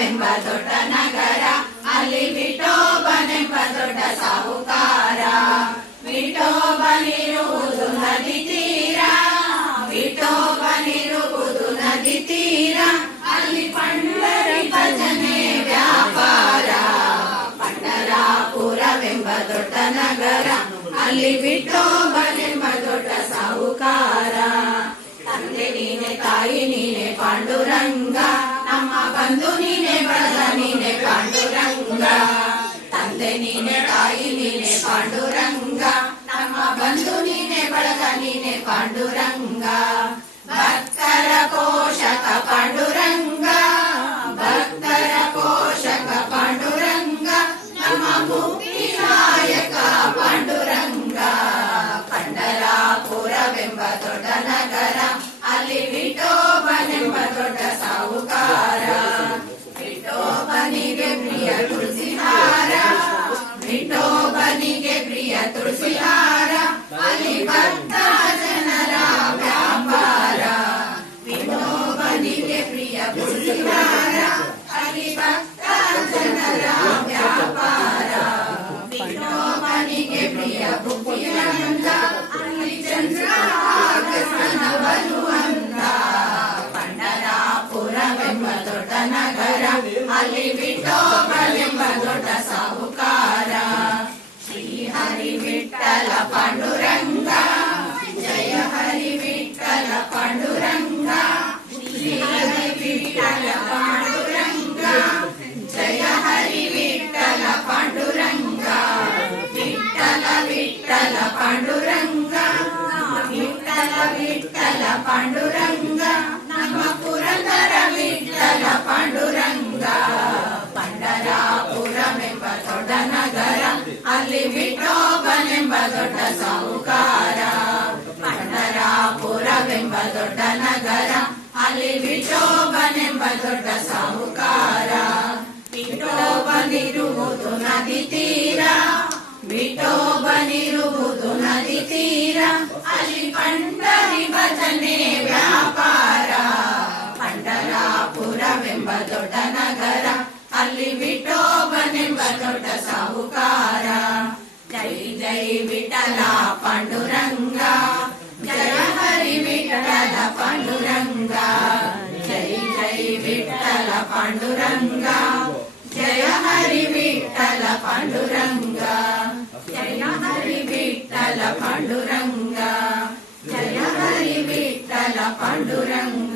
ದೊಡ್ಡ ನಗರ ಅಲ್ಲಿ ವಿಠೋಬನೆಂಬ ದೊಡ್ಡ ಸಾಹುಕಾರ ವಿಠೋಬನಿರುವುದು ನದಿ ತೀರ ವಿಠೋಬನಿರುವುದು ನದಿ ತೀರ ಅಲ್ಲಿ ಪಂಡರಿ ಭಜನೆ ವ್ಯಾಪಾರ ಪಂಡರಾಪುರವೆಂಬ ದೊಡ್ಡ ನಗರ ಅಲ್ಲಿ ವಿಠೋಬನೆಂಬ ದೊಡ್ಡ ಸಾಹುಕಾರ ತಂದೆ ನೀನೆ ತಾಯಿ ನೀನೆ ಪಾಂಡುರಂಗ ನಮ್ಮ ಬಂಧು ನೀನೆ ಬಳಗ ನೀನೆ ಪಾಂಡುರಂಗ ತಂದೆ ನೀನೆ ತಾಯಿ ನೀನೆ ಪಾಂಡುರಂಗ ನಮ್ಮ ಬಂಧು ನೀನೆ ಬಳಗ ನೀನೆ ಪಾಂಡುರಂಗ ವಿಠೋಬನಿಗೆ ಪ್ರಿಯ ಬುಕ್ಕಿರಂಗ ಅಲ್ಲಿ ಚಂದ್ರ ಆಗಸನ ಬರುವಂತ ಪಂಡರಾಪುರವೆಂಬ ದೊಡ್ಡ ನಗರ ಅಲ್ಲಿ ವಿಠೋಬನೆಂಬ ವಿಠಲ ಪಾಂಡುರಂಗ ವಿಠಲ ವಿಠಲ ಪಾಂಡುರಂಗ ನಮ್ಮ ಪುರಂದರ ವಿಠಲ ಪಾಂಡುರಂಗ ಪಂಡರಾಪುರವೆಂಬ ದೊಡ್ಡ ನಗರ ಅಲ್ಲಿ ವಿಠೋಬನೆಂಬ ದೊಡ್ಡ ಸಾಹುಕಾರ ಪಂಡರಾಪುರವೆಂಬ ದೊಡ್ಡ ನಗರ ಅಲ್ಲಿ ವಿಠೋಬನೆಂಬ ದೊಡ್ಡ ಸಾಹುಕಾರ ವಿಠೋಬನಿರುವುದು ಅಲ್ಲಿ ಪಂಡರಿ ಭಜನೆ ವ್ಯಾಪಾರ ಪಂಡರಾಪುರವೆಂಬ ದೊಡ್ಡ ನಗರ ಅಲ್ಲಿ ವಿಠೋಬನೆಂಬ ದೊಡ್ಡ ಸಾಹುಕಾರ ಜೈ ಜೈ ವಿಠಲ ಪಾಂಡುರಂಗ ಜಯ ಹರಿ ವಿಠಲ ಪಾಂಡುರಂಗ ಜೈ ಜೈ ವಿಠಲ ಪಾಂಡುರಂಗ ಜಯ ಹರಿ ವಿಠಲ ಪಾಂಡುರಂಗ ಜಯ ಹರಿ ವಿಠಲ ಪಾಂಡುರಂಗ पाण्डुरङ्ग